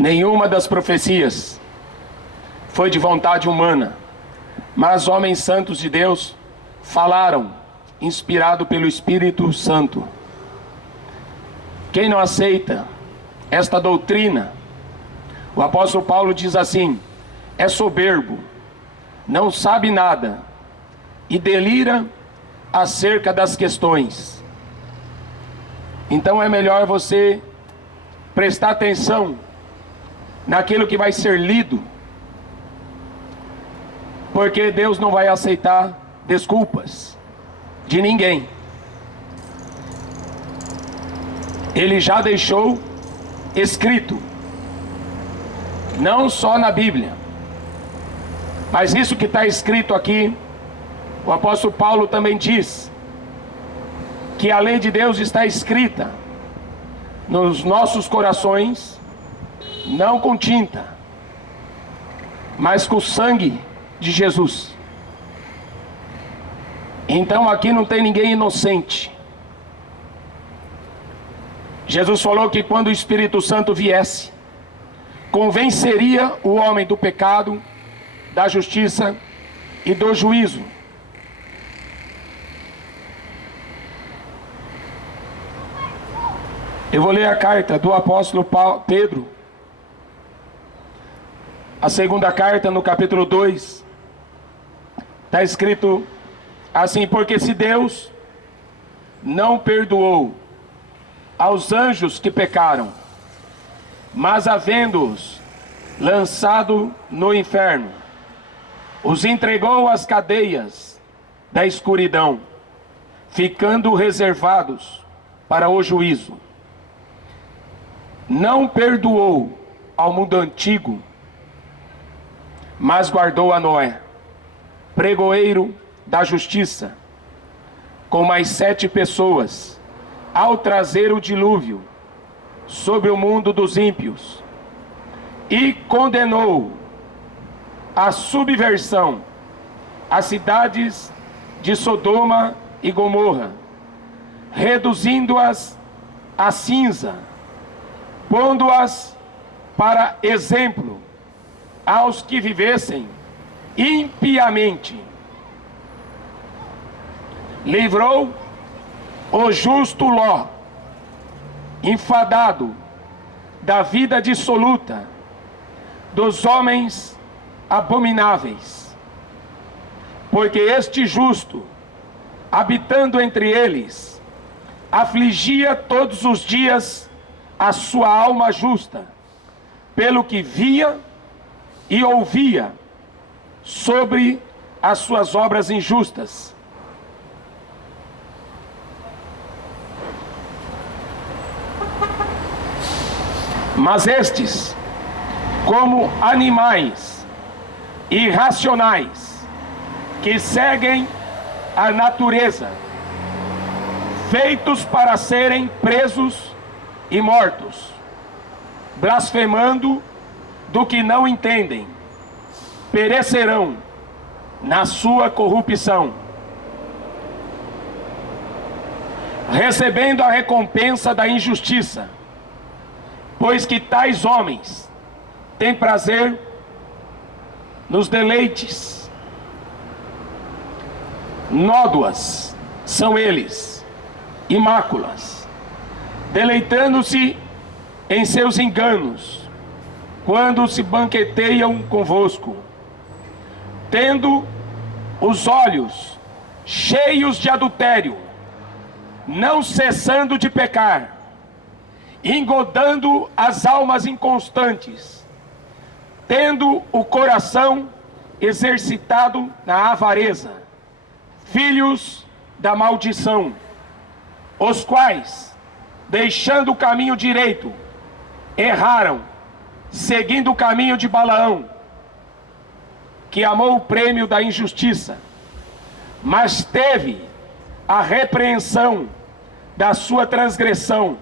Nenhuma das profecias foi de vontade humana, mas homens santos de Deus falaram, inspirado pelo Espírito Santo. Quem não aceita esta doutrina, o apóstolo Paulo diz assim: é soberbo, não sabe nada e delira acerca das questões. Então é melhor você prestar atenção naquilo que vai ser lido, porque Deus não vai aceitar desculpas de ninguém. Ele já deixou escrito, não só na Bíblia, mas isso que está escrito aqui, o apóstolo Paulo também diz que a lei de Deus está escrita nos nossos corações, não com tinta, mas com o sangue de Jesus. Então aqui não tem ninguém inocente. Jesus falou que quando o Espírito Santo viesse, convenceria o homem do pecado, da justiça e do juízo. Eu vou ler a carta do apóstolo Pedro, a segunda carta, no capítulo 2. Está escrito assim: porque se Deus não perdoou aos anjos que pecaram, mas havendo-os lançado no inferno, os entregou às cadeias da escuridão, ficando reservados para o juízo. Não perdoou ao mundo antigo, mas guardou a Noé, pregoeiro da justiça, com mais 7 pessoas, ao trazer o dilúvio sobre o mundo dos ímpios, e condenou a subversão as cidades de Sodoma e Gomorra, reduzindo-as a cinza, pondo-as para exemplo aos que vivessem impiamente. Livrou o justo Ló, enfadado da vida dissoluta dos homens abomináveis, porque este justo, habitando entre eles, afligia todos os dias a sua alma justa, pelo que via e ouvia sobre as suas obras injustas. Mas estes, como animais irracionais que seguem a natureza, feitos para serem presos e mortos, blasfemando do que não entendem, perecerão na sua corrupção, recebendo a recompensa da injustiça, pois que tais homens têm prazer nos deleites. Nódoas são eles, e máculas, deleitando-se em seus enganos, quando se banqueteiam convosco, tendo os olhos cheios de adultério, não cessando de pecar, engodando as almas inconstantes, tendo o coração exercitado na avareza, filhos da maldição, os quais, deixando o caminho direito, erraram, seguindo o caminho de Balaão, que amou o prêmio da injustiça, mas teve a repreensão da sua transgressão,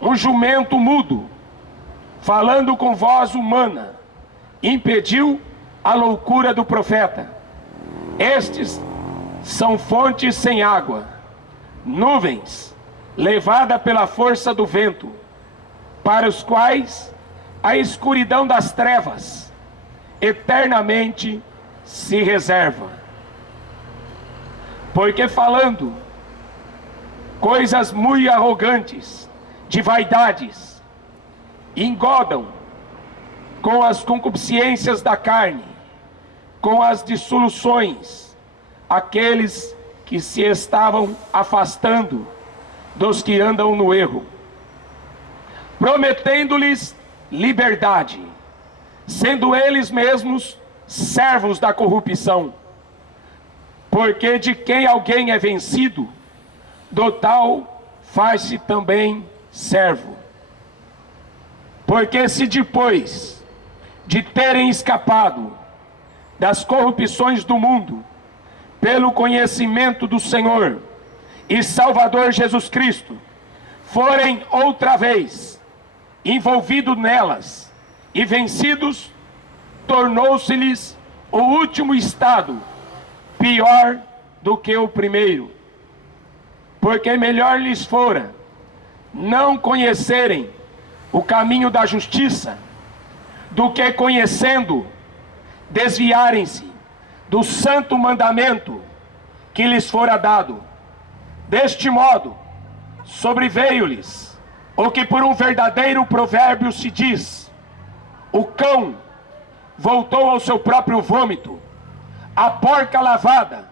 um jumento mudo, falando com voz humana, impediu a loucura do profeta. Estes são fontes sem água, nuvens, levada pela força do vento, para os quais a escuridão das trevas eternamente se reserva. Porque falando coisas muito arrogantes, de vaidades, engodam com as concupiscências da carne, com as dissoluções, aqueles que se estavam afastando dos que andam no erro, prometendo-lhes liberdade, sendo eles mesmos servos da corrupção. Porque de quem alguém é vencido, do tal faz-se também servo. Porque se depois de terem escapado das corrupções do mundo, pelo conhecimento do Senhor e Salvador Jesus Cristo, forem outra vez envolvidos nelas e vencidos, tornou-se-lhes o último estado pior do que o primeiro. Porque melhor lhes fora não conhecerem o caminho da justiça, do que conhecendo, desviarem-se do santo mandamento que lhes fora dado. Deste modo, sobreveio-lhes o que por um verdadeiro provérbio se diz: o cão voltou ao seu próprio vômito, a porca lavada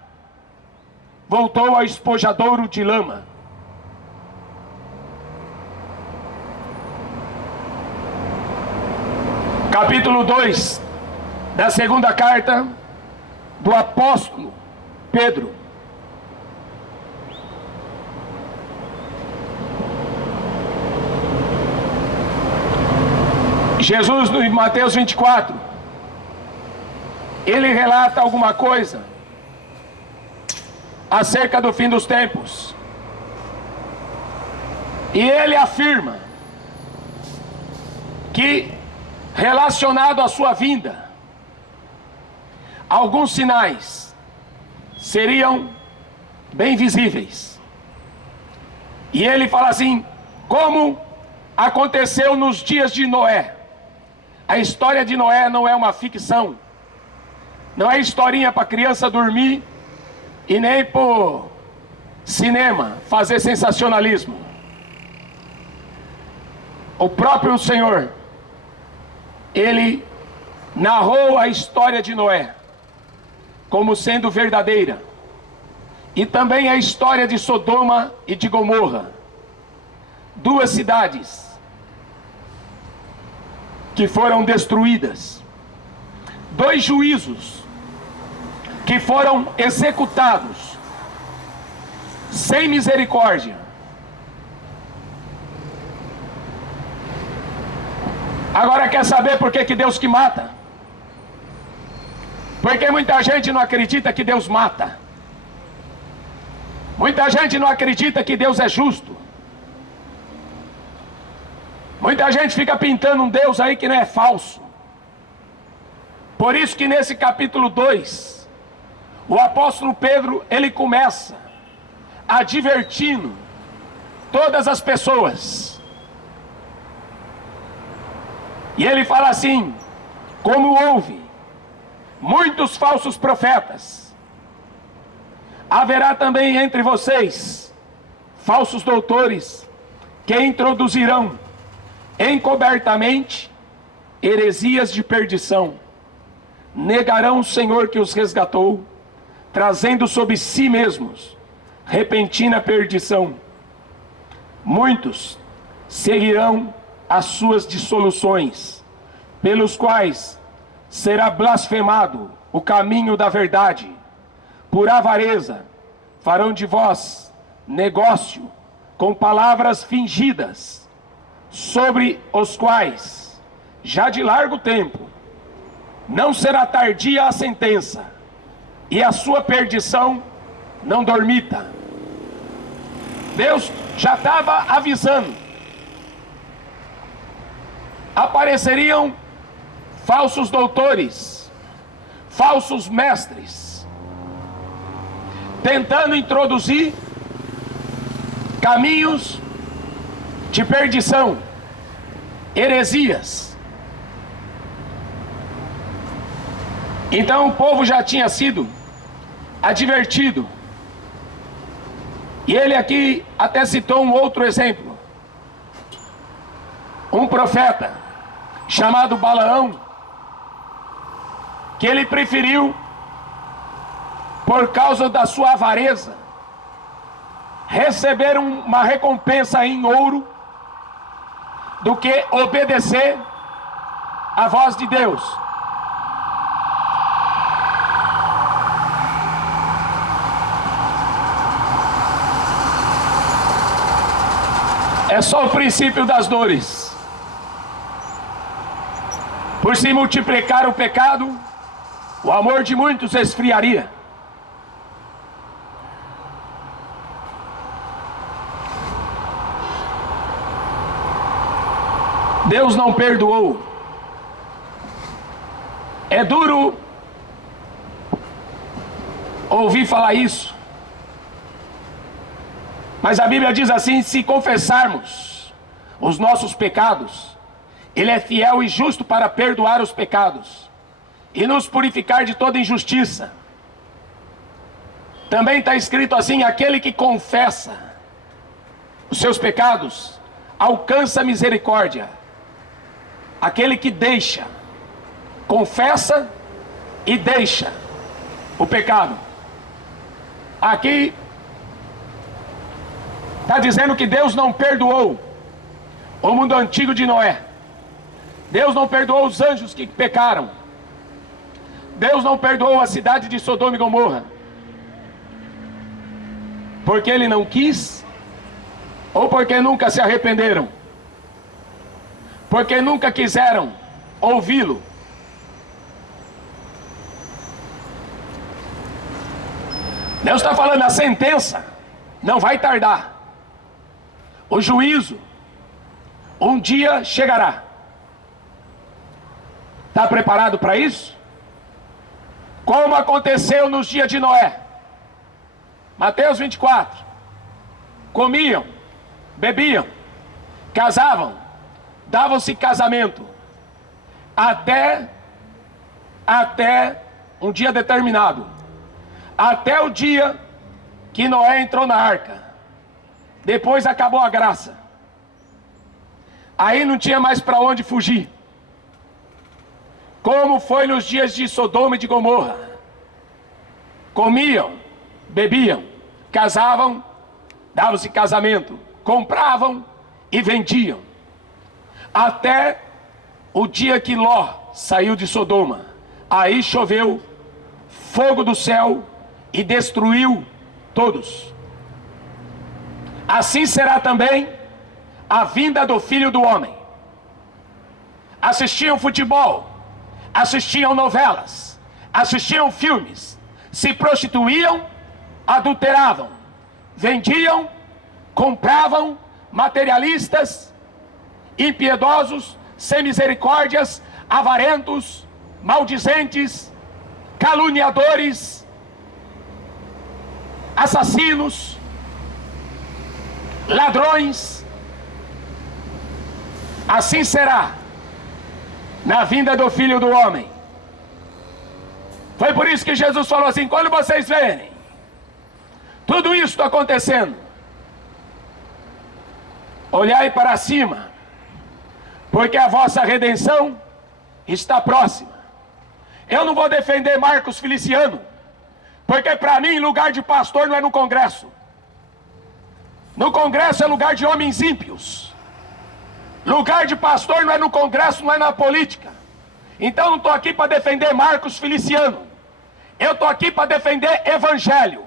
voltou ao espojadouro de lama. Capítulo 2 da segunda carta do apóstolo Pedro. Jesus, no Mateus 24, ele relata alguma coisa acerca do fim dos tempos. E ele afirma que, relacionado à sua vinda, alguns sinais seriam bem visíveis. E ele fala assim: como aconteceu nos dias de Noé. A história de Noé não é uma ficção, não é historinha para criança dormir e nem por cinema fazer sensacionalismo. O próprio Senhor, ele narrou a história de Noé como sendo verdadeira, e também a história de Sodoma e de Gomorra, duas cidades que foram destruídas, dois juízos que foram executados sem misericórdia. Agora, quer saber por que Deus que mata? Porque muita gente não acredita que Deus mata. Muita gente não acredita que Deus é justo. Muita gente fica pintando um Deus aí que não é falso. Por isso que nesse capítulo 2, o apóstolo Pedro, ele começa advertindo todas as pessoas. E ele fala assim: como houve muitos falsos profetas, haverá também entre vocês falsos doutores que introduzirão encobertamente heresias de perdição. Negarão o Senhor que os resgatou, trazendo sobre si mesmos repentina perdição. Muitos seguirão as suas dissoluções, pelos quais será blasfemado o caminho da verdade. Por avareza farão de vós negócio com palavras fingidas, sobre os quais, já de largo tempo, não será tardia a sentença, e a sua perdição não dormita. Deus já estava avisando. Apareceriam falsos doutores, falsos mestres, tentando introduzir caminhos de perdição, heresias, Então o povo já tinha sido advertido. E ele aqui até citou um outro exemplo. Um profeta chamado Balaão, que ele preferiu, por causa da sua avareza, receber uma recompensa em ouro, do que obedecer à voz de Deus. É só o princípio das dores. Por se multiplicar o pecado, o amor de muitos esfriaria. Deus não perdoou. É duro ouvir falar isso, mas a Bíblia diz assim: se confessarmos os nossos pecados, Ele é fiel e justo para perdoar os pecados e nos purificar de toda injustiça. Também está escrito assim: aquele que confessa os seus pecados alcança misericórdia. Aquele que deixa, confessa e deixa o pecado. Aqui está dizendo que Deus não perdoou o mundo antigo de Noé. Deus não perdoou os anjos que pecaram. Deus não perdoou a cidade de Sodoma e Gomorra, porque Ele não quis, ou porque nunca se arrependeram, porque nunca quiseram ouvi-lo. Deus está falando: a sentença não vai tardar, o juízo um dia chegará. Está preparado para isso? Como aconteceu nos dias de Noé. Mateus 24. Comiam, bebiam, casavam, davam-se casamento, até um dia determinado, até o dia que Noé entrou na arca. Depois acabou a graça. Aí não tinha mais para onde fugir. Como foi nos dias de Sodoma e de Gomorra. Comiam, bebiam, casavam, davam-se casamento, compravam e vendiam. Até o dia que Ló saiu de Sodoma. Aí choveu fogo do céu e destruiu todos. Assim será também a vinda do Filho do Homem. Assistiam futebol, assistiam novelas, assistiam filmes, se prostituíam, adulteravam, vendiam, compravam, materialistas, impiedosos, sem misericórdias, avarentos, maldizentes, caluniadores, assassinos, ladrões. Assim será na vinda do Filho do Homem. Foi por isso que Jesus falou assim: quando vocês verem tudo isso acontecendo, olhai para cima, porque a vossa redenção está próxima. Eu não vou defender Marcos Feliciano, porque para mim lugar de pastor não é no Congresso. No Congresso é lugar de homens ímpios. Lugar de pastor não é no Congresso, não é na política. Então não estou aqui para defender Marcos Feliciano. Eu estou aqui para defender Evangelho.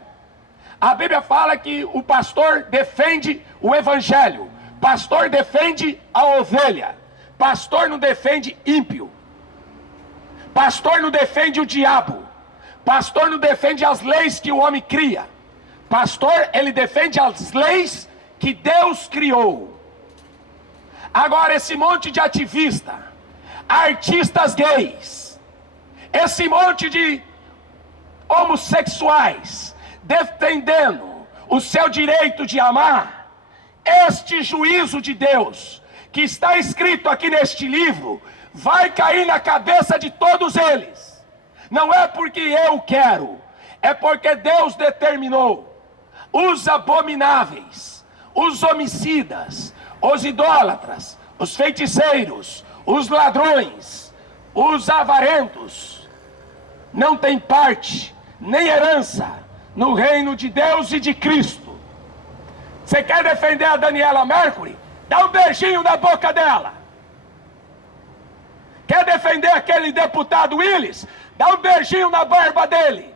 A Bíblia fala que o pastor defende o Evangelho. Pastor defende a ovelha. Pastor não defende ímpio. Pastor não defende o diabo. Pastor não defende as leis que o homem cria. Pastor, ele defende as leis que Deus criou. Agora, esse monte de ativista, artistas gays, esse monte de homossexuais defendendo o seu direito de amar, este juízo de Deus que está escrito aqui neste livro vai cair na cabeça de todos eles. Não é porque eu quero, é porque Deus determinou. Os abomináveis, os homicidas, os idólatras, os feiticeiros, os ladrões, os avarentos, não têm parte, nem herança, no reino de Deus e de Cristo. Você quer defender a Daniela Mercury? Dá um beijinho na boca dela. Quer defender aquele deputado Willis? Dá um beijinho na barba dele.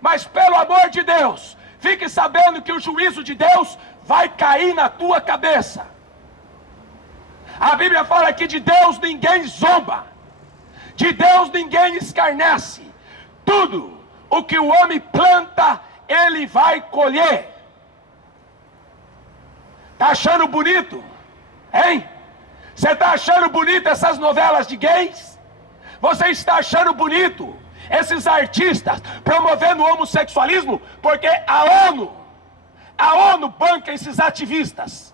Mas pelo amor de Deus, fique sabendo que o juízo de Deus vai cair na tua cabeça. A Bíblia fala que de Deus ninguém zomba, de Deus ninguém escarnece. Tudo o que o homem planta, ele vai colher. Tá achando bonito? Hein? Você está achando bonito essas novelas de gays? Você está achando bonito esses artistas promovendo o homossexualismo? Porque a ONU banca esses ativistas.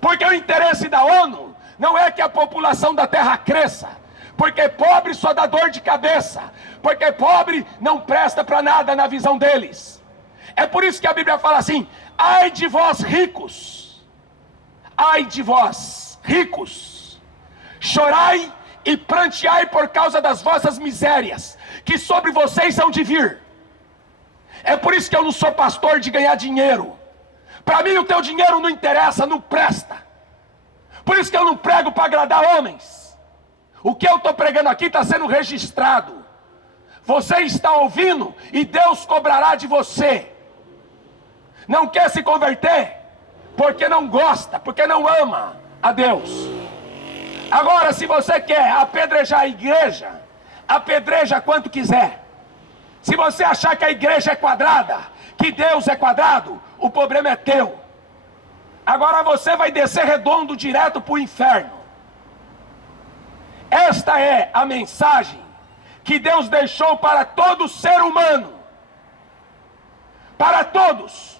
Porque o interesse da ONU não é que a população da Terra cresça. Porque pobre só dá dor de cabeça. Porque pobre não presta para nada na visão deles. É por isso que a Bíblia fala assim: ai de vós ricos, ai de vós ricos, chorai e pranteai por causa das vossas misérias, que sobre vocês hão de vir. É por isso que eu não sou pastor de ganhar dinheiro. Para mim o teu dinheiro não interessa, não presta. Por isso que eu não prego para agradar homens. O que eu estou pregando aqui está sendo registrado. Você está ouvindo e Deus cobrará de você. Não quer se converter? Porque não gosta, porque não ama a Deus. Agora, se você quer apedrejar a igreja, apedreja quanto quiser. Se você achar que a igreja é quadrada, que Deus é quadrado, o problema é teu. Agora você vai descer redondo direto para o inferno. Esta é a mensagem que Deus deixou para todo ser humano. Para todos.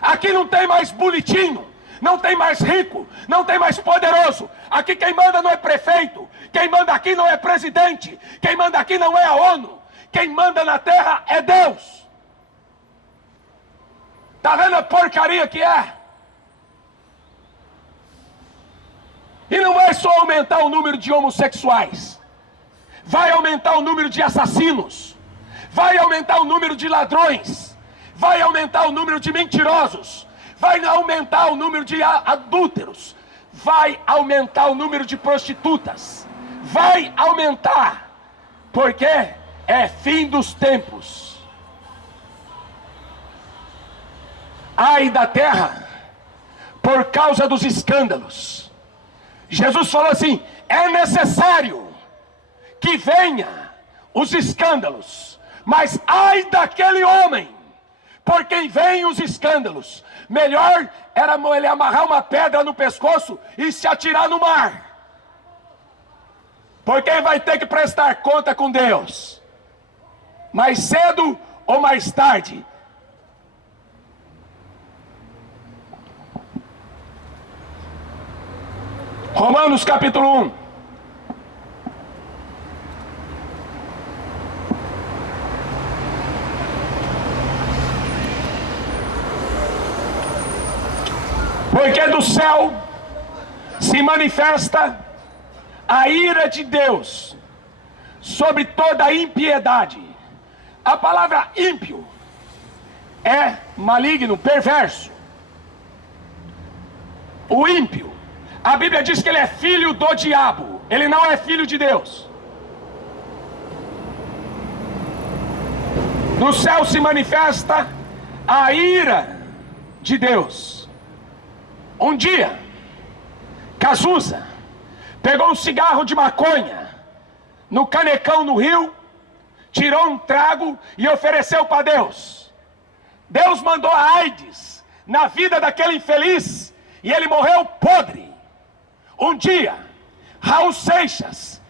Aqui não tem mais bonitinho, não tem mais rico, não tem mais poderoso. Aqui quem manda não é prefeito, quem manda aqui não é presidente, quem manda aqui não é a ONU, quem manda na terra é Deus. Tá vendo a porcaria que é? E não vai só aumentar o número de homossexuais, vai aumentar o número de assassinos, vai aumentar o número de ladrões, vai aumentar o número de mentirosos, vai aumentar o número de adúlteros, vai aumentar o número de prostitutas, vai aumentar, porque é fim dos tempos. Ai da terra, por causa dos escândalos. Jesus falou assim: é necessário que venha os escândalos, mas ai daquele homem por quem vêm os escândalos. Melhor era ele amarrar uma pedra no pescoço e se atirar no mar, porque ele vai ter que prestar conta com Deus, mais cedo ou mais tarde. Romanos capítulo 1. Porque do céu se manifesta a ira de Deus sobre toda a impiedade. A palavra ímpio é maligno, perverso. O ímpio, a Bíblia diz que ele é filho do diabo, ele não é filho de Deus. No céu se manifesta a ira de Deus. Um dia, Cazuza pegou um cigarro de maconha no canecão no rio, tirou um trago e ofereceu para Deus. Deus mandou a AIDS na vida daquele infeliz e ele morreu podre. Um dia, Raul Seixas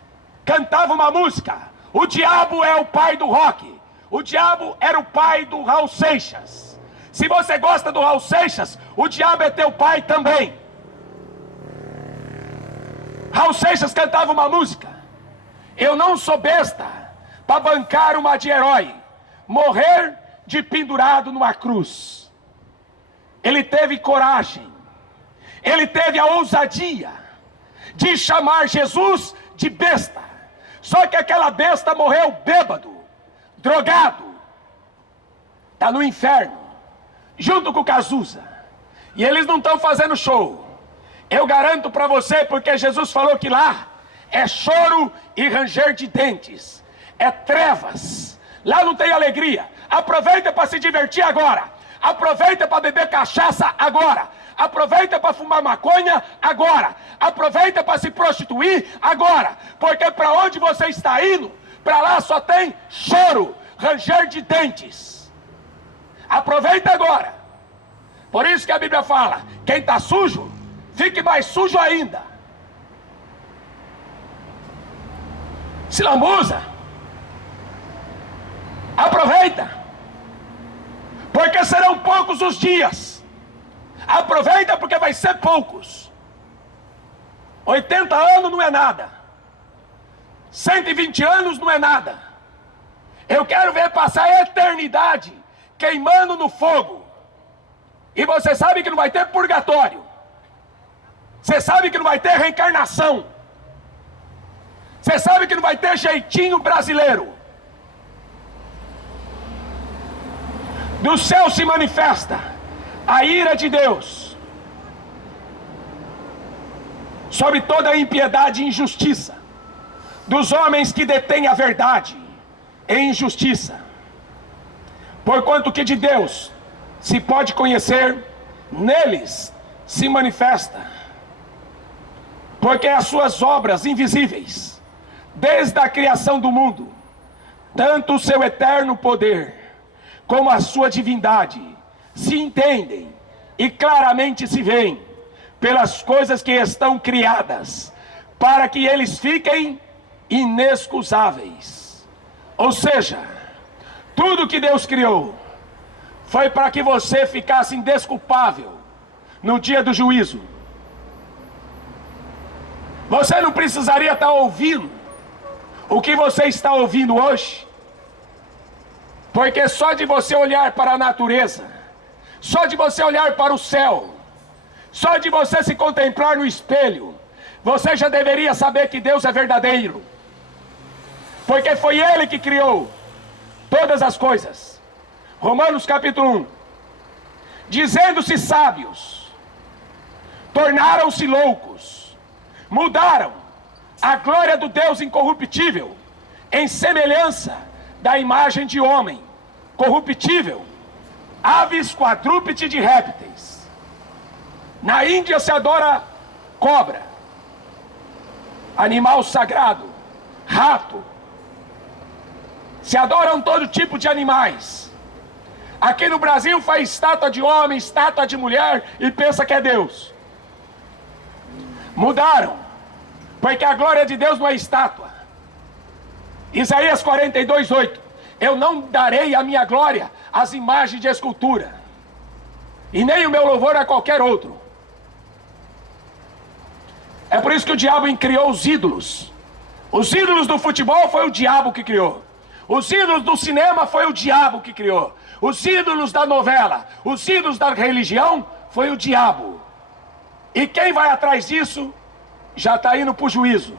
cantava uma música: o diabo é o pai do rock. O diabo era o pai do Raul Seixas. Se você gosta do Raul Seixas, o diabo é teu pai também. Raul Seixas cantava uma música: eu não sou besta para bancar uma de herói, morrer de pendurado numa cruz. Ele teve coragem, ele teve a ousadia de chamar Jesus de besta. Só que aquela besta morreu bêbado, drogado, está no inferno, junto com o Cazuza. E eles não estão fazendo show. Eu garanto para você, porque Jesus falou que lá é choro e ranger de dentes, é trevas, lá não tem alegria. Aproveita para se divertir agora, aproveita para beber cachaça agora, aproveita para fumar maconha agora, aproveita para se prostituir agora, porque para onde você está indo, para lá só tem choro, ranger de dentes. Aproveita agora. Por isso que a Bíblia fala, quem está sujo, fique mais sujo ainda. Se lambuza. Aproveita. Porque serão poucos os dias. Aproveita porque vai ser poucos. 80 anos não é nada. 120 anos não é nada. Eu quero ver passar a eternidade queimando no fogo. E você sabe que não vai ter purgatório. Você sabe que não vai ter reencarnação. Você sabe que não vai ter jeitinho brasileiro. Do céu se manifesta a ira de Deus sobre toda a impiedade e injustiça dos homens que detêm a verdade em injustiça. Porquanto que de Deus se pode conhecer, neles se manifesta. Porque as suas obras invisíveis, desde a criação do mundo, tanto o seu eterno poder, como a sua divindade, se entendem e claramente se veem pelas coisas que estão criadas, para que eles fiquem inexcusáveis. Ou seja, tudo que Deus criou foi para que você ficasse indesculpável no dia do juízo. Você não precisaria estar ouvindo o que você está ouvindo hoje, porque só de você olhar para a natureza, só de você olhar para o céu, só de você se contemplar no espelho, você já deveria saber que Deus é verdadeiro, porque foi Ele que criou todas as coisas. Romanos capítulo 1, dizendo-se sábios, tornaram-se loucos, mudaram a glória do Deus incorruptível em semelhança da imagem de homem corruptível, aves, quadrúpede de répteis. Na Índia se adora cobra, animal sagrado, rato. Se adoram todo tipo de animais. Aqui no Brasil faz estátua de homem, estátua de mulher e pensa que é Deus. Mudaram, porque a glória de Deus não é estátua. Isaías 42:8. Eu não darei a minha glória às imagens de escultura, e nem o meu louvor a qualquer outro. É por isso que o diabo criou os ídolos. Os ídolos do futebol foi o diabo que criou. Os ídolos do cinema foi o diabo que criou. Os ídolos da novela, os ídolos da religião foi o diabo. E quem vai atrás disso já está indo para o juízo.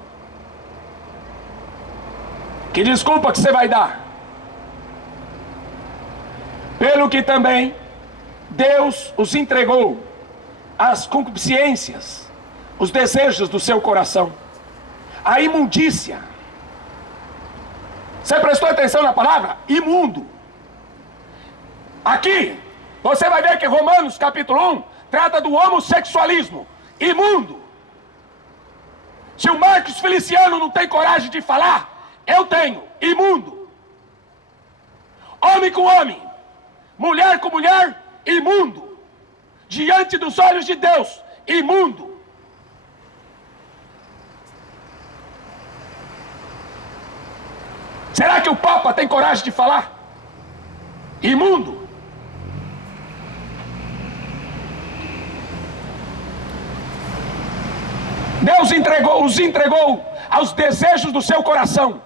Que desculpa que você vai dar? Pelo que também Deus os entregou às concupiscências, os desejos do seu coração, a imundícia. Você prestou atenção na palavra? Imundo. Aqui, você vai ver que Romanos capítulo 1 trata do homossexualismo. Imundo. Se o Marcos Feliciano não tem coragem de falar, eu tenho. Imundo. Homem com homem, mulher com mulher, imundo. Diante dos olhos de Deus, imundo. Será que o Papa tem coragem de falar? Imundo. Deus os entregou aos desejos do seu coração,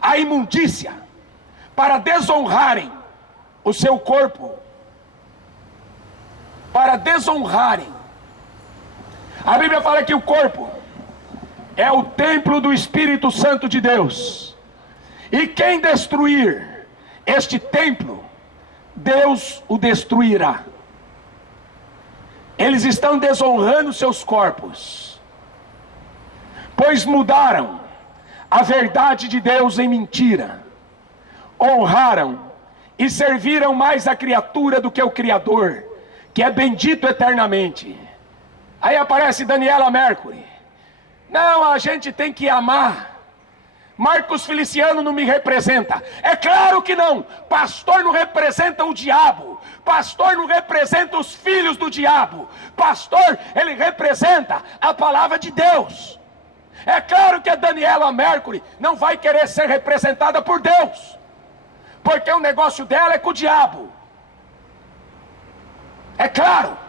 a imundícia, para desonrarem o seu corpo, para desonrarem. A Bíblia fala que o corpo é o templo do Espírito Santo de Deus, e quem destruir este templo, Deus o destruirá. Eles estão desonrando seus corpos, pois mudaram a verdade de Deus em mentira, honraram e serviram mais a criatura do que o Criador, que é bendito eternamente. Aí aparece Daniela Mercury: não, a gente tem que amar. Marcos Feliciano não me representa. É claro que não. Pastor não representa o diabo. Pastor não representa os filhos do diabo. Pastor, ele representa a palavra de Deus. É claro que a Daniela Mercury não vai querer ser representada por Deus, porque o negócio dela é com o diabo. É claro.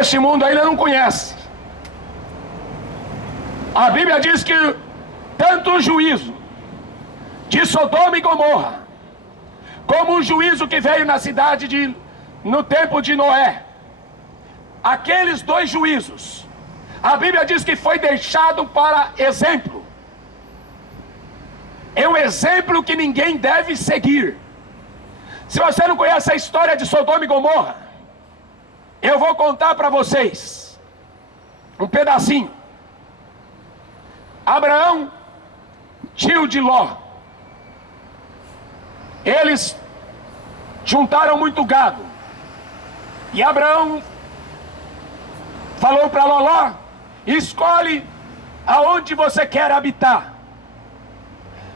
Esse mundo ainda não conhece. A Bíblia diz que tanto o juízo de Sodoma e Gomorra, como o juízo que veio na cidade no tempo de Noé, aqueles dois juízos, a Bíblia diz que foi deixado para exemplo. É um exemplo que ninguém deve seguir. Se você não conhece a história de Sodoma e Gomorra, eu vou contar para vocês um pedacinho. Abraão, tio de Ló, eles juntaram muito gado, e Abraão falou para Ló: escolhe aonde você quer habitar.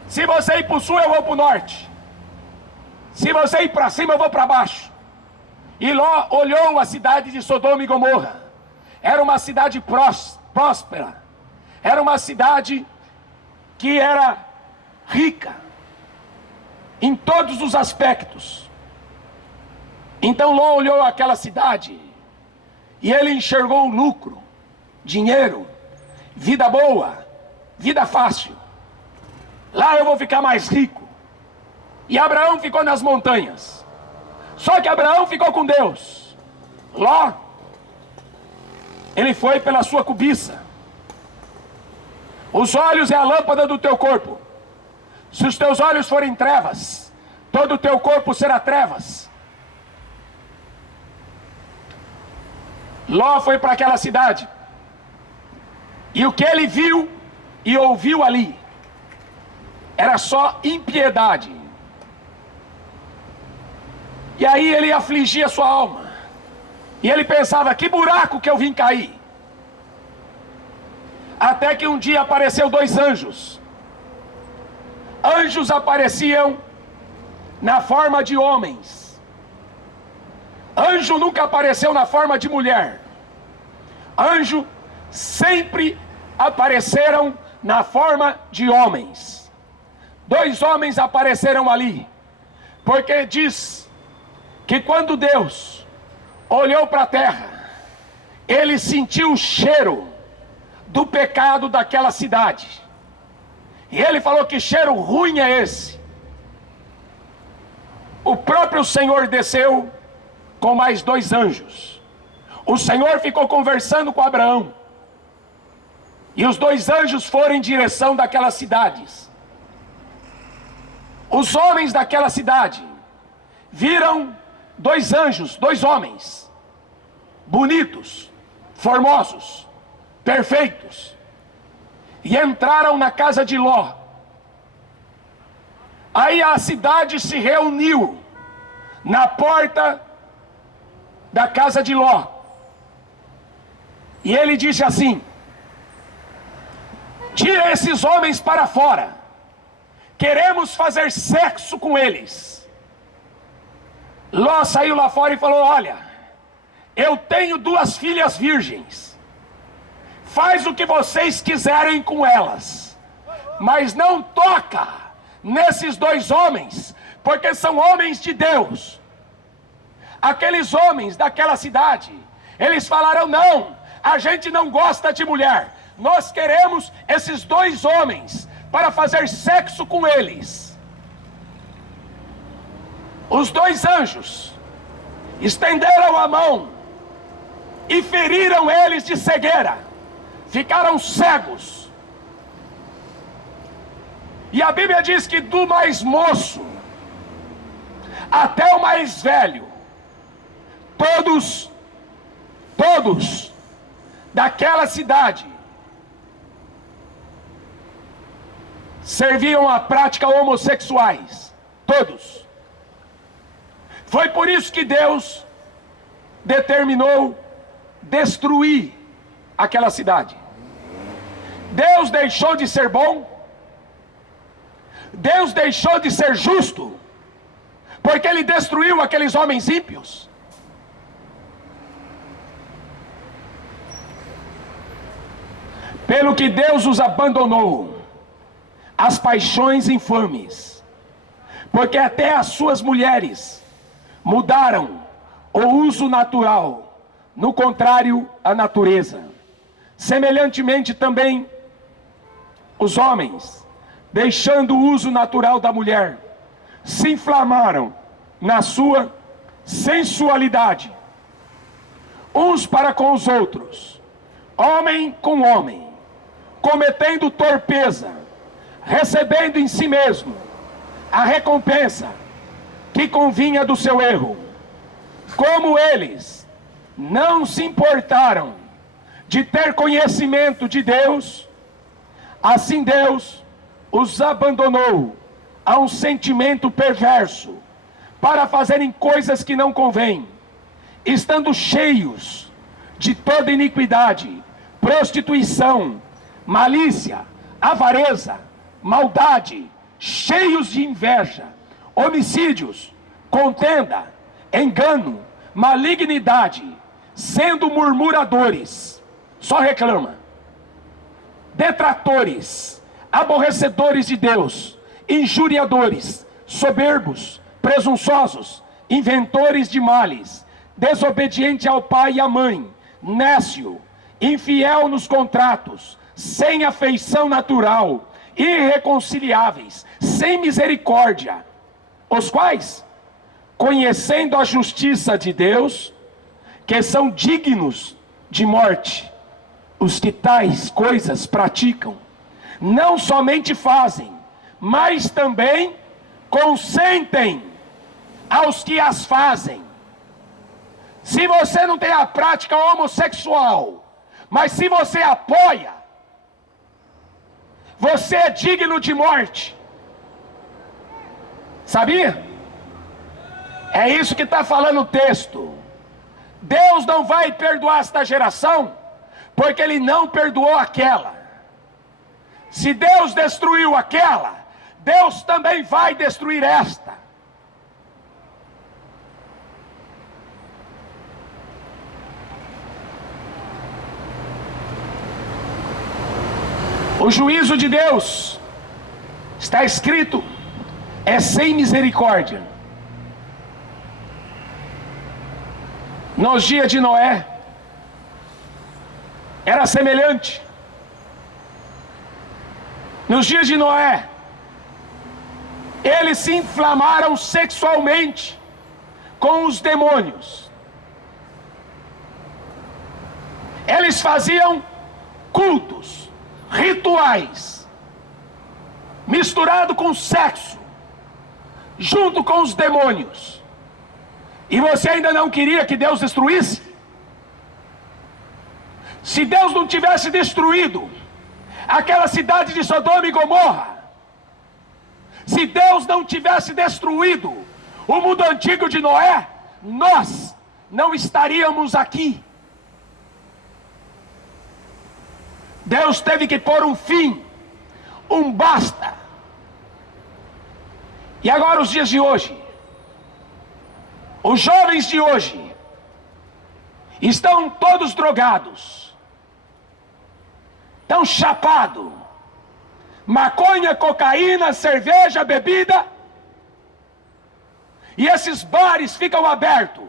Se você ir para o sul, eu vou para o norte. Se você ir para cima, eu vou para baixo. E Ló olhou a cidade de Sodoma e Gomorra. Era uma cidade próspera. Era uma cidade que era rica em todos os aspectos. Então Ló olhou aquela cidade e ele enxergou o lucro, dinheiro, vida boa, vida fácil. Lá eu vou ficar mais rico. E Abraão ficou nas montanhas. Só que Abraão ficou com Deus. Ló, ele foi pela sua cobiça. Os olhos é a lâmpada do teu corpo. Se os teus olhos forem trevas, todo o teu corpo será trevas. Ló foi para aquela cidade, e o que ele viu e ouviu ali era só impiedade. E aí ele afligia sua alma, e ele pensava: que buraco que eu vim cair. Até que um dia apareceu dois anjos. Anjos apareciam na forma de homens. Anjo nunca apareceu na forma de mulher. Anjo sempre apareceram na forma de homens. Dois homens apareceram ali, porque diz que quando Deus olhou para a terra, ele sentiu o cheiro do pecado daquela cidade. E ele falou: que cheiro ruim é esse? O próprio Senhor desceu com mais dois anjos. O Senhor ficou conversando com Abraão, e os dois anjos foram em direção daquelas cidades. Os homens daquela cidade viram dois anjos, dois homens, bonitos, formosos, perfeitos, e entraram na casa de Ló. Aí a cidade se reuniu na porta da casa de Ló, e ele disse assim: tira esses homens para fora, queremos fazer sexo com eles. Ló saiu lá fora e falou: olha, eu tenho duas filhas virgens, faz o que vocês quiserem com elas, mas não toca nesses dois homens, porque são homens de Deus. aqueles homens daquela cidade, eles falaram: não, a gente não gosta de mulher, nós queremos esses 2 homens para fazer sexo com eles. Os 2 anjos estenderam a mão e feriram eles de cegueira, ficaram cegos. E a Bíblia diz que do mais moço até o mais velho, todos daquela cidade serviam a prática homossexuais, todos. Foi por isso que Deus determinou destruir aquela cidade. Deus deixou de ser bom? Deus deixou de ser justo? Porque Ele destruiu aqueles homens ímpios? Pelo que Deus os abandonou às paixões infames, porque até as suas mulheres mudaram o uso natural, no contrário à natureza. Semelhantemente também, os homens, deixando o uso natural da mulher, se inflamaram na sua sensualidade, uns para com os outros, homem com homem, cometendo torpeza, recebendo em si mesmo a recompensa que convinha do seu erro. Como eles não se importaram de ter conhecimento de Deus, assim Deus os abandonou a um sentimento perverso, para fazerem coisas que não convêm, estando cheios de toda iniquidade, prostituição, malícia, avareza, maldade, cheios de inveja, homicídios, contenda, engano, malignidade, sendo murmuradores, só reclama, detratores, aborrecedores de Deus, injuriadores, soberbos, presunçosos, inventores de males, desobediente ao pai e à mãe, nécio, infiel nos contratos, sem afeição natural, irreconciliáveis, sem misericórdia, os quais, conhecendo a justiça de Deus, que são dignos de morte, os que tais coisas praticam, não somente fazem, mas também consentem aos que as fazem. Se você não tem a prática homossexual, mas se você apoia, você é digno de morte. Sabia? É isso que está falando o texto. Deus não vai perdoar esta geração, porque Ele não perdoou aquela. Se Deus destruiu aquela, Deus também vai destruir esta. O juízo de Deus, está escrito, é sem misericórdia. Nos dias de Noé, era semelhante. Nos dias de Noé, eles se inflamaram sexualmente com os demônios. Eles faziam cultos, rituais, misturado com sexo, junto com os demônios. E você ainda não queria que Deus destruísse? Se Deus não tivesse destruído aquela cidade de Sodoma e Gomorra, se Deus não tivesse destruído o mundo antigo de Noé, nós não estaríamos aqui. Deus teve que pôr um fim, um basta. E agora os dias de hoje, os jovens de hoje, estão todos drogados, estão chapados, maconha, cocaína, cerveja, bebida, e esses bares ficam abertos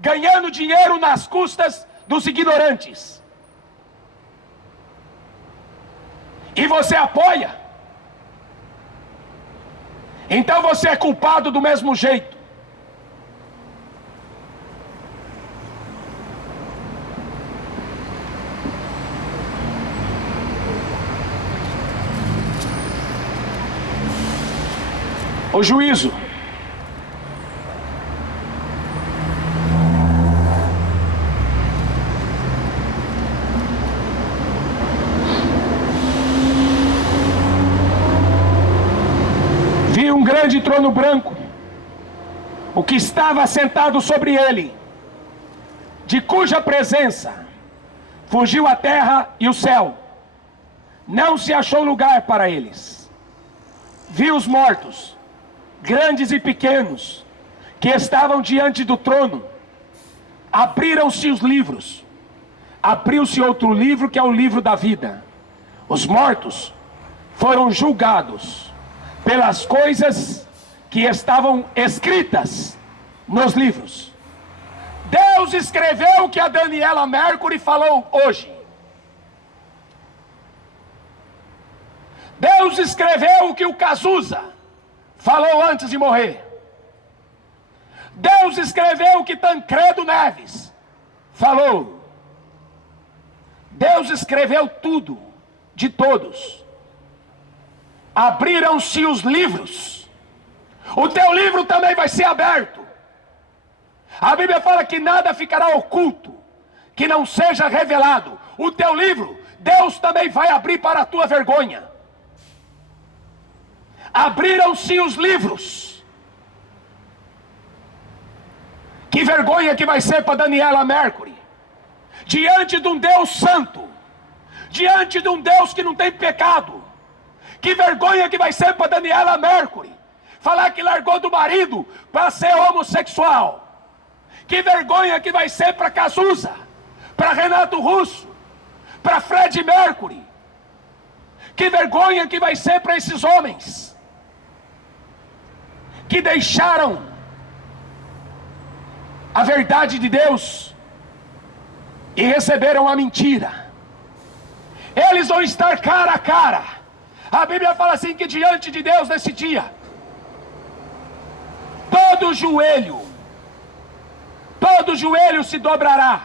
ganhando dinheiro nas custas dos ignorantes. E você apoia? Então você é culpado do mesmo jeito. O juízo. Vi um grande trono branco, o que estava sentado sobre ele, de cuja presença fugiu a terra e o céu. Não se achou lugar para eles. Vi os mortos, grandes e pequenos, que estavam diante do trono. Abriram-se os livros. Abriu-se outro livro, que é o livro da vida. Os mortos foram julgados pelas coisas que estavam escritas nos livros. Deus escreveu o que a Daniela Mercury falou hoje. Deus escreveu o que o Cazuza falou antes de morrer. Deus escreveu o que Tancredo Neves falou. Deus escreveu tudo, de todos. Abriram-se os livros. O teu livro também vai ser aberto. A Bíblia fala que nada ficará oculto, que não seja revelado. O teu livro, Deus também vai abrir para a tua vergonha. Abriram-se os livros. Que vergonha que vai ser para Daniela Mercury, diante de um Deus santo, diante de um Deus que não tem pecado. Que vergonha que vai ser para Daniela Mercury falar que largou do marido para ser homossexual. Que vergonha que vai ser para Cazuza, para Renato Russo, para Fred Mercury. Que vergonha que vai ser para esses homens que deixaram a verdade de Deus e receberam a mentira. Eles vão estar cara a cara. A Bíblia fala assim que diante de Deus nesse dia, todo joelho se dobrará,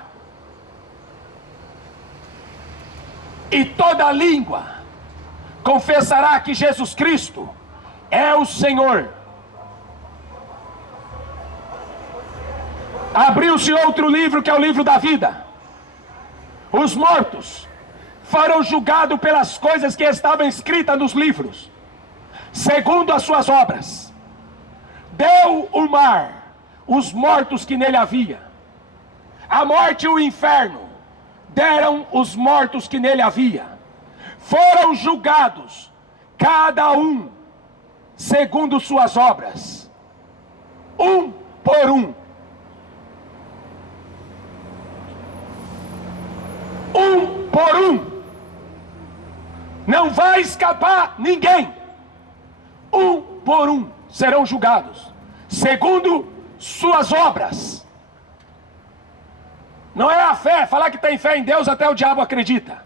e toda língua confessará que Jesus Cristo é o Senhor. Abriu-se outro livro, que é o livro da vida. Os mortos foram julgados pelas coisas que estavam escritas nos livros, segundo as suas obras. Deu o mar os mortos que nele havia. A morte e o inferno deram os mortos que nele havia. Foram julgados, cada um segundo suas obras, um por um. Um por um. Não vai escapar ninguém. Um por um serão julgados, segundo suas obras. Não é a fé, falar que tem fé em Deus, até o diabo acredita.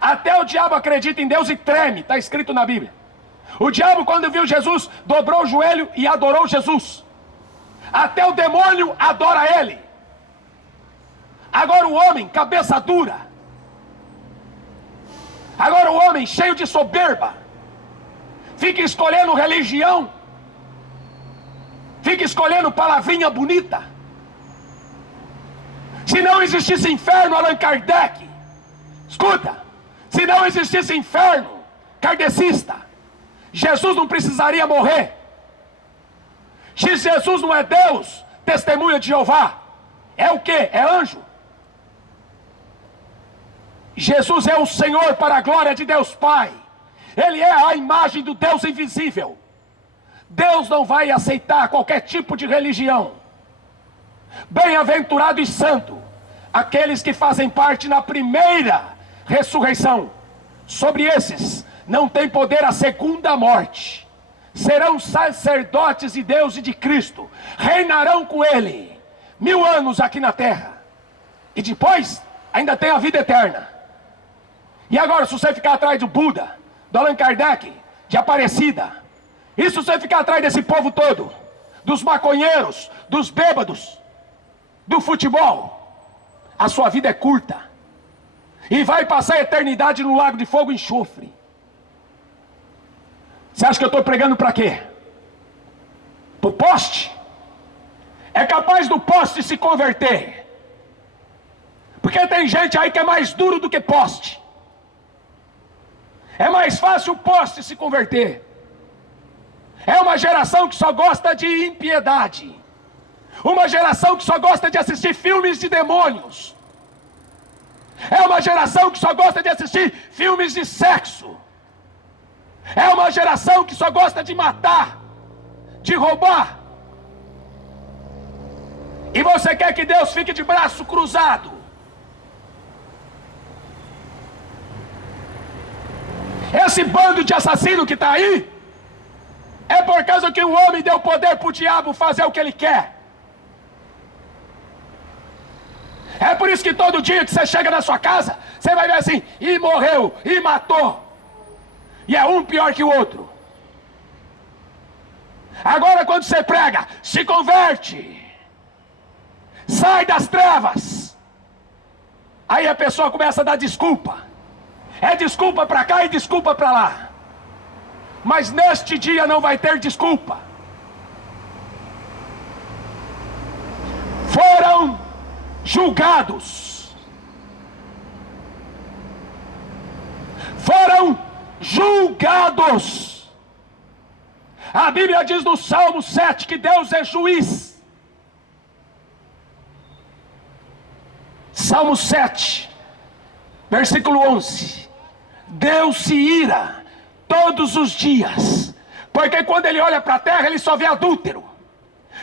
Até o diabo acredita em Deus e treme, está escrito na Bíblia. O diabo, quando viu Jesus, dobrou o joelho e adorou Jesus. Até o demônio adora ele. Agora o homem, cabeça dura. Agora o homem, cheio de soberba, fica escolhendo religião, fica escolhendo palavrinha bonita. Se não existisse inferno, Allan Kardec, escuta, se não existisse inferno kardecista, Jesus não precisaria morrer. Se Jesus não é Deus, testemunha de Jeová, é o quê? É anjo. Jesus é o Senhor para a glória de Deus Pai. Ele é a imagem do Deus invisível. Deus não vai aceitar qualquer tipo de religião. Bem-aventurado e santo aqueles que fazem parte na primeira ressurreição. Sobre esses não tem poder a segunda morte. Serão sacerdotes de Deus e de Cristo. Reinarão com Ele 1000 anos aqui na terra. E depois, ainda tem a vida eterna. E agora, se você ficar atrás do Buda, do Allan Kardec, de Aparecida, e se você ficar atrás desse povo todo, dos maconheiros, dos bêbados, do futebol, a sua vida é curta. E vai passar a eternidade no lago de fogo e enxofre. Você acha que eu estou pregando para quê? Para o poste? É capaz do poste se converter. Porque tem gente aí que é mais duro do que poste. É mais fácil o poste se converter. É uma geração que só gosta de impiedade. Uma geração que só gosta de assistir filmes de demônios. É uma geração que só gosta de assistir filmes de sexo. É uma geração que só gosta de matar, de roubar. E você quer que Deus fique de braço cruzado? Esse bando de assassino que está aí, é por causa que o homem deu poder para o diabo fazer o que ele quer. É por isso que todo dia que você chega na sua casa, você vai ver assim, e morreu, e matou. E é um pior que o outro. Agora quando você prega, se converte. Sai das trevas. Aí a pessoa começa a dar desculpa. É desculpa para cá e desculpa para lá. Mas neste dia não vai ter desculpa. Foram julgados. Foram julgados. A Bíblia diz no Salmo 7 que Deus é juiz. Salmo 7, versículo 11. Deus se ira todos os dias, porque quando ele olha para a terra, ele só vê adúltero.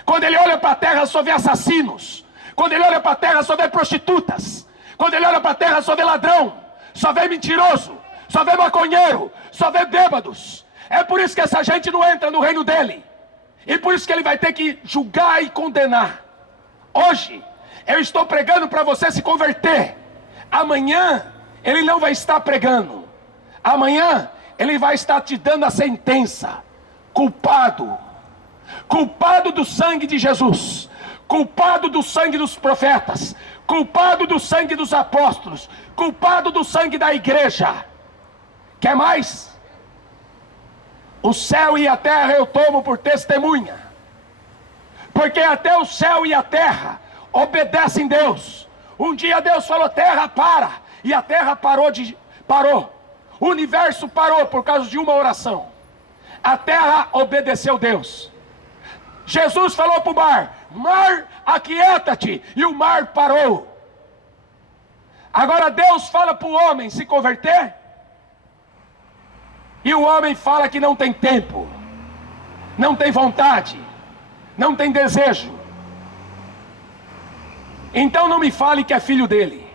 Quando ele olha para a terra, só vê assassinos. Quando ele olha para a terra, só vê prostitutas. Quando ele olha para a terra, só vê ladrão, só vê mentiroso, só vê maconheiro, só vê bêbados. É por isso que essa gente não entra no reino dele. E por isso que ele vai ter que julgar e condenar. Hoje, eu estou pregando para você se converter. Amanhã, ele não vai estar pregando. Amanhã, ele vai estar te dando a sentença. Culpado. Culpado do sangue de Jesus. Culpado do sangue dos profetas. Culpado do sangue dos apóstolos. Culpado do sangue da igreja. Quer mais? O céu e a terra eu tomo por testemunha. Porque até o céu e a terra obedecem Deus. Um dia Deus falou, terra para. E a terra parou. O universo parou por causa de uma oração. A terra obedeceu Deus. Jesus falou para o mar, mar, aquieta-te. E o mar parou. Agora Deus fala para o homem se converter. E o homem fala que não tem tempo. Não tem vontade. Não tem desejo. Então não me fale que é filho dele.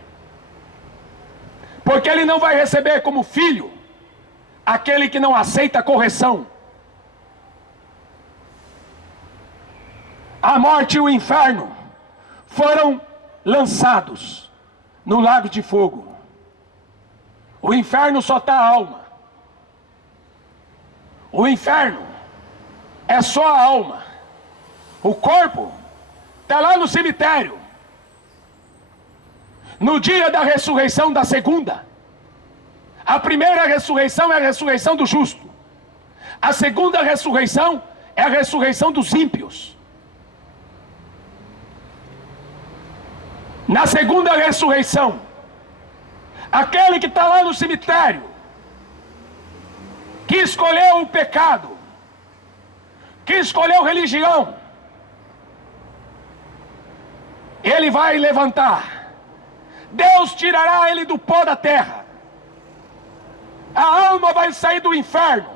Porque ele não vai receber como filho aquele que não aceita a correção. A morte e o inferno foram lançados no lago de fogo. O inferno só está a alma. O inferno é só a alma. O corpo está lá no cemitério. No dia da ressurreição da segunda. A primeira ressurreição é a ressurreição do justo. A segunda ressurreição é a ressurreição dos ímpios. Na segunda ressurreição, aquele que está lá no cemitério, que escolheu o pecado, que escolheu religião, ele vai levantar. Deus tirará ele do pó da terra. A alma vai sair do inferno.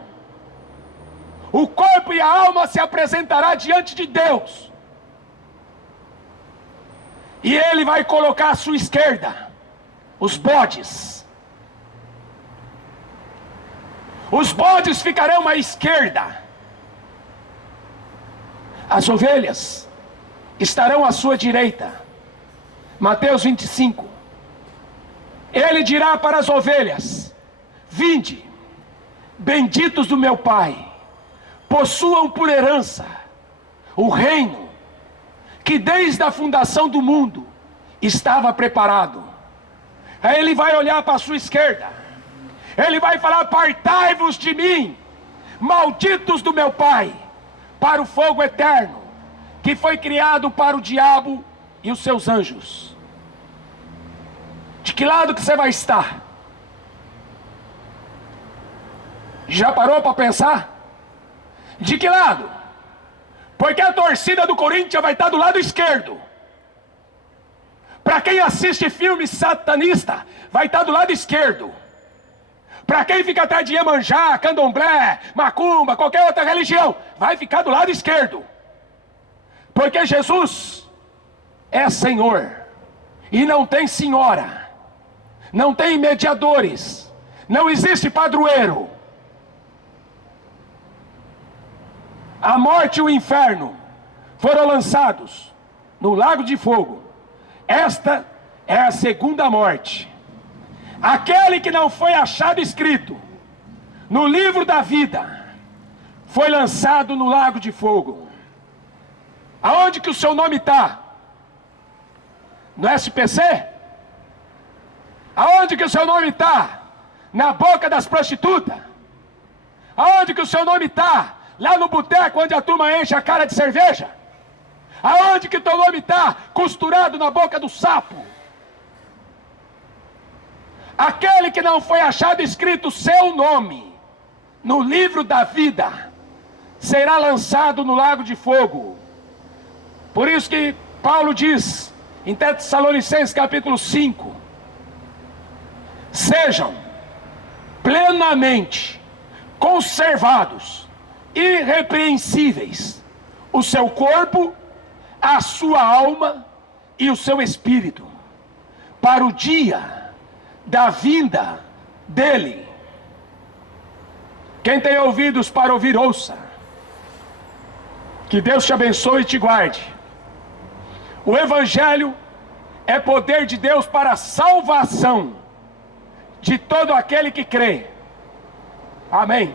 O corpo e a alma se apresentará diante de Deus. E ele vai colocar à sua esquerda os bodes. Os bodes ficarão à esquerda. As ovelhas estarão à sua direita. Mateus 25. Ele dirá para as ovelhas: vinde, benditos do meu Pai, possuam por herança o reino que desde a fundação do mundo estava preparado. Aí ele vai olhar para a sua esquerda, ele vai falar: apartai-vos de mim, malditos do meu Pai, para o fogo eterno, que foi criado para o diabo e os seus anjos. De que lado que você vai estar? Já parou para pensar? De que lado? Porque a torcida do Corinthians vai estar do lado esquerdo. Para quem assiste filme satanista, vai estar do lado esquerdo. Para quem fica atrás de Iemanjá, Candomblé, Macumba, qualquer outra religião, vai ficar do lado esquerdo. Porque Jesus é Senhor. E não tem senhora. Não tem mediadores. Não existe padroeiro. A morte e o inferno foram lançados no lago de fogo. Esta é a segunda morte. Aquele que não foi achado escrito no livro da vida foi lançado no lago de fogo. Aonde que o seu nome está? No SPC? Aonde que o seu nome está? Na boca das prostitutas? Aonde que o seu nome está? Lá no boteco onde a turma enche a cara de cerveja? Aonde que teu nome está? Costurado na boca do sapo? Aquele que não foi achado escrito seu nome no livro da vida será lançado no lago de fogo. Por isso que Paulo diz em Tessalonicenses capítulo 5: sejam plenamente conservados, irrepreensíveis, o seu corpo, a sua alma e o seu espírito, para o dia da vinda dele. Quem tem ouvidos para ouvir, ouça. Que Deus te abençoe e te guarde. O Evangelho é poder de Deus para a salvação de todo aquele que crê. Amém.